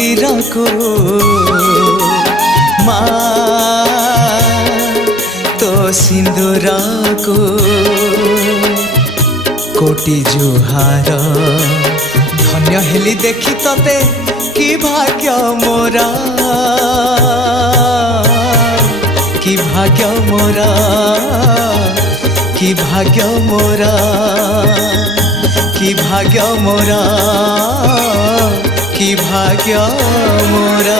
मंदिरको मा तो सिंदूरको कोटि जुहार धन्य हेली देखी तते कि भाग्य मोरा कि भाग्य मोरा कि भाग्य मोरा कि भाग्य मोरा कि भाग्य मोरा।